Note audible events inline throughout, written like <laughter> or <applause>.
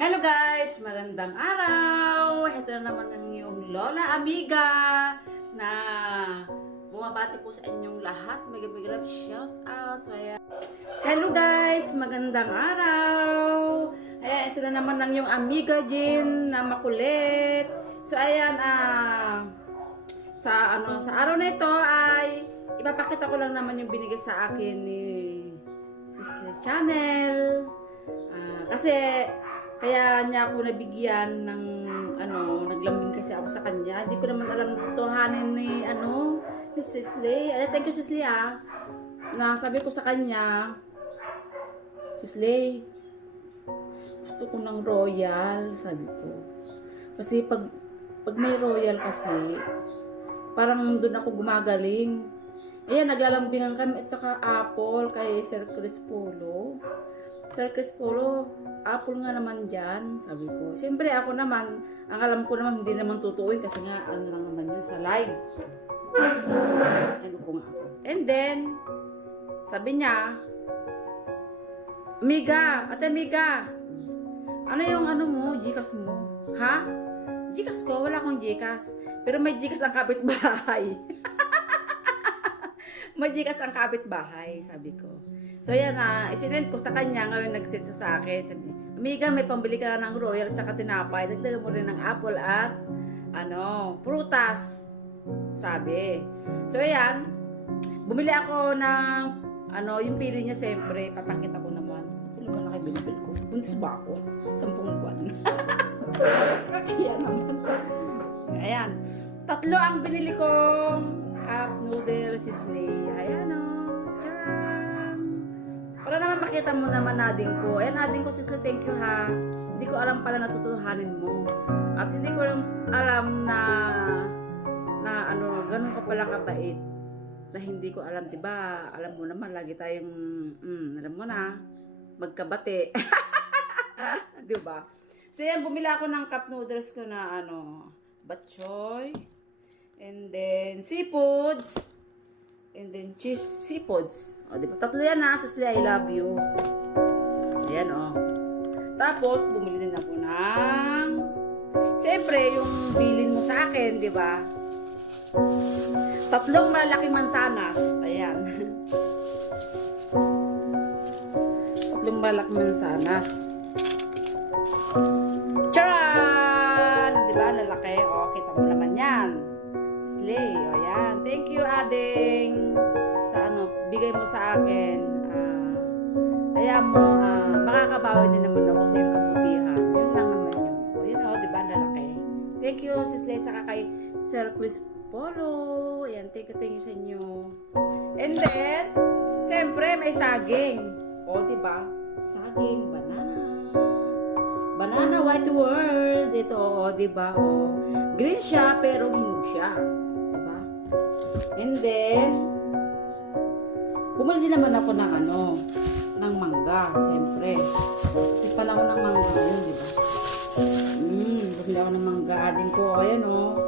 Hello guys! Magandang araw! Ito na naman ang iyong Lola Amiga na bumabati po sa inyong lahat. Mega mega love shout out. So, ayan. Hello guys! Magandang araw! Ayan, ito na naman ang iyong Amiga Jin na makulit. So ayan, ah, sa ano sa araw na ito ay ipapakita ko lang naman yung binigay sa akin ni Sis Channel. Ah, kasi kaya niya ako nabigyan ng ano, naglambing kasi ako sa kanya. Hindi ko naman alam na ni ano, ni Sisley. Ano, thank you Sisley ah. Na sabi ko sa kanya, Sisley, gusto ko ng royal, sabi ko. Kasi pag pag may royal kasi, parang doon ako gumagaling. Ayan, naglalambingan kami at saka apple kay Sir Chris Polo. Sir Chris Polo, apple nga naman dyan, sabi ko. Siyempre ako naman, ang alam ko naman hindi naman tutuuin kasi nga ano lang naman yun sa live. Ano ko nga ako. And then, sabi niya, Miga, ate Miga, ano yung ano mo, Gcash mo? Ha? Gcash ko? Wala akong Gcash. Pero may Gcash ang kapitbahay. <laughs> may Gcash ang kapitbahay, sabi ko. So yan na, isinend ko sa kanya, ngayon nag-send sa akin. Sabi, Amiga, may pambili ka ng royal saka tinapay. Dagdagan mo rin ng apple at ano, prutas. Sabi. So yan, bumili ako ng ano, yung pili niya siyempre, papakita ko naman. Ito lang malaki binibili ko. Buntis ba ako? Sampung buwan. <laughs> Kaya naman. Ayan. Tatlo ang binili kong cup noodle sisley. Makita mo naman nading ko. Ayan nading ko sisley. Thank you ha. Hindi ko alam pala natutuhanin mo. At hindi ko alam na na ano, ganun ka pala kabait na hindi ko alam, 'di ba? Alam mo naman lagi tayong mm, alam mo na magkabate. <laughs> 'Di ba? So yan, bumili ako ng cup noodles ko na ano, batchoy, and then seafoods, and then cheese seafoods. O, di ba? Tatlo yan na, Sasli, I love you. Ayan, o. Tapos, bumili din ako ng, siyempre, yung bilin mo sa akin, di ba? Tatlong malalaking mansanas. Ayan. <laughs> Tatlong malalaking mansanas. Slay. O, yan. Thank you, Ading. Sa ano, bigay mo sa akin. Ah, kaya mo, ah, makakabawi din naman ako sa iyong kabutihan. Yun lang naman yun. O, yun o, di ba? Lalaki. Thank you, Sis Slay, saka kay Sir Chris Polo. Ayan, thank you, thank you sa inyo. And then, siyempre, may saging. O, di ba? Saging, banana. Banana white world. Ito, o, di ba? O, green siya, pero hinog siya. And then, bumili naman ako ng ano, ng mangga, siyempre. Kasi panahon ng mangga yun, di ba? Hmm, bumili ako ng mangga. Adin ko, ayan o.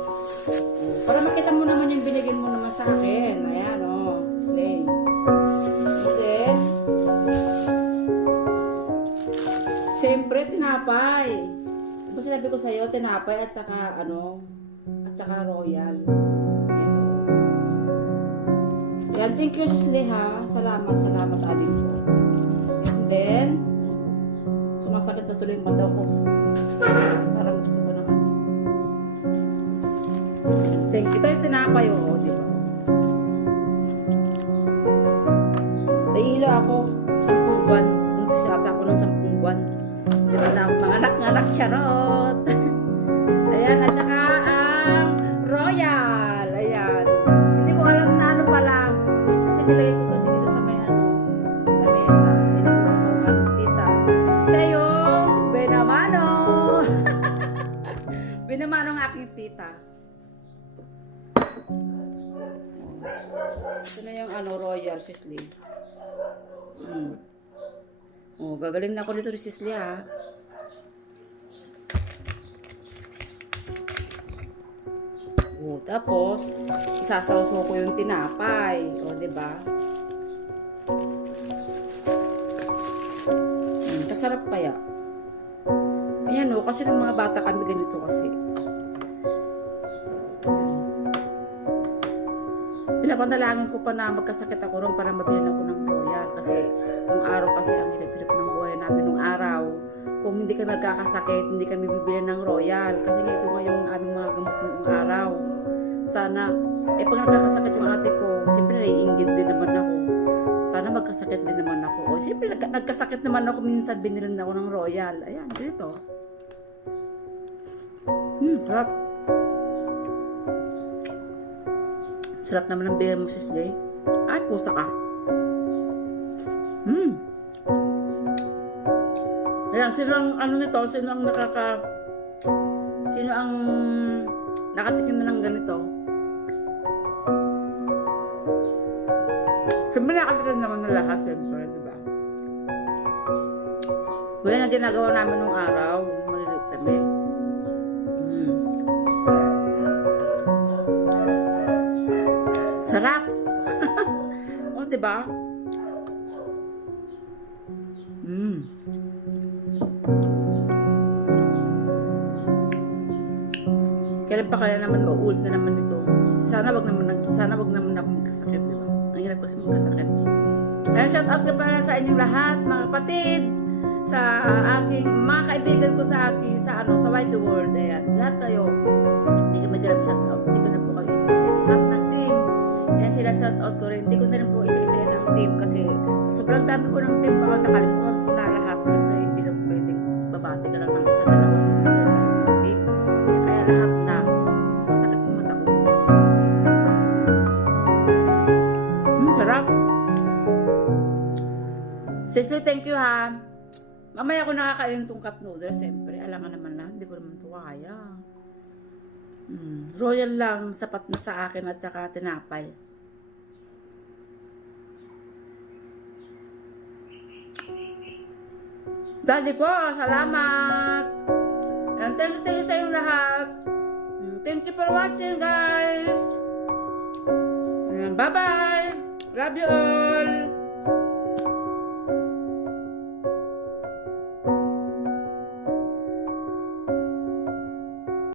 Para makita mo naman yung binigyan mo naman sa akin. Ayan o, Slay. And then, siyempre, tinapay. Diba sinabi ko sa'yo, tinapay at saka ano, at saka royal. Ayan, thank you, Sisley ha. Salamat, salamat adin ko. And then, sumasakit na tuloy yung mata ko. Parang gusto ko naman. Thank you. Ito yung tinapay, oo, di ba? Nahihilo ako, sampung buwan. Buntis yata ako ng sampung buwan. Di ba na, mga anak-anak, charot. <laughs> Ayan, at saka Benamano ng aking tita. Ito na yung ano, royal, Sisley. Hmm. Oh, gagaling na ako dito, Sisley, ha. Oh, tapos, isasawsaw ko yung tinapay. O, di ba? Hmm, kasarap kaya. kasi ng mga bata kami ganito kasi. Pinapanalangin ko pa na magkasakit ako ron para mabilan ako ng royal. Kasi nung araw kasi ang hirap-hirap ng buhay namin nung araw. Kung hindi kami magkakasakit, hindi kami bibili ng royal. Kasi ito nga yung aming mga gamot nung araw. Sana, eh pag nagkakasakit yung ate ko, siyempre naiingit din naman ako. Sana magkasakit din naman ako. O, siyempre nagka- nagkasakit naman ako minsan binilan ako ng royal. Ayan, dito. Hmm, sarap. Sarap naman ng bigay mo, sis Lay. Ay, pusa ka. Hmm. Ayan, sino ang ano nito? Sino ang nakaka... Sino ang nakatikim na ng ganito? Siyempre nakatikim naman ng lahat, siyempre, di ba? Wala na ginagawa namin nung araw. Di ba? Mm. Kailan pa kaya naman mauulit na naman ito? Sana wag naman sana wag naman ako magkasakit, di ba? Ang hirap kasi magkasakit. Kaya shout out na para sa inyong lahat, mga kapatid, sa aking mga kaibigan ko sa akin sa ano sa White World ayan lahat kayo hindi ko mag-grab shout out shout out ko rin hindi ko na rin po isa-isa ng team kasi sa sobrang dami ko ng team baka nakalimutan ko na lahat siyempre hindi na pwedeng babati ka lang ng isa dalawa sa mga team kaya, lahat na sumasakit yung mata ko hmm thank you ha Mamaya ko nakakain itong cup noodles, siyempre. Alangan naman na, hindi ko naman ito kaya. Mm, royal lang, sapat na sa akin at saka tinapay. Daddy ko, salamat! And thank you, thank you sa inyong lahat. Mm, Thank you for watching, guys! Bye-bye! Love you all!